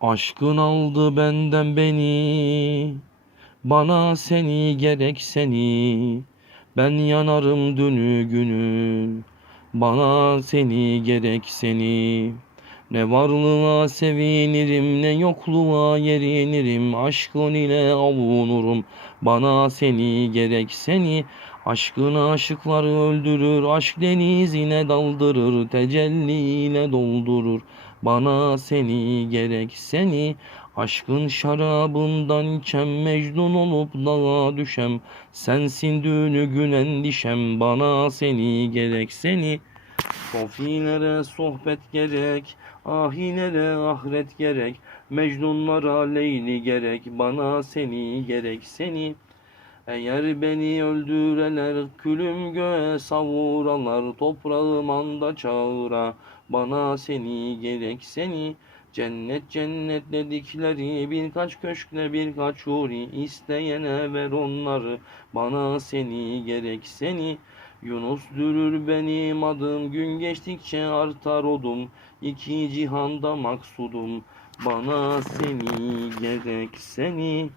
Aşkın aldı benden beni. Bana seni gerek seni. Ben yanarım dünü günü. Bana seni gerek seni Ne varlığa sevinirim ne yokluğa yerinirim Aşkın ile avunurum Bana seni gerek seni. Aşkın aşıkları öldürür Aşk denizine daldırır Tecelliyle doldurur. Bana seni gerek seni. Aşkın şarabından içem Mecnun olup dağa düşem. Sensin düğünü gün endişem Bana seni gerek seni Sofilere sohbet gerek Ahinere ahiret gerek. Mecnunlara Leyli gerek Bana seni gerek seni. Eğer beni öldüreler külüm göğe savuralar toprağım anda çağıra bana seni gerek seni. Cennet cennet dedikleri birkaç köşkle birkaç huri isteyene ver onları bana seni gerek seni Yunus dürür benim adım gün geçtikçe artar odum. İki cihanda maksudum bana seni gerek seni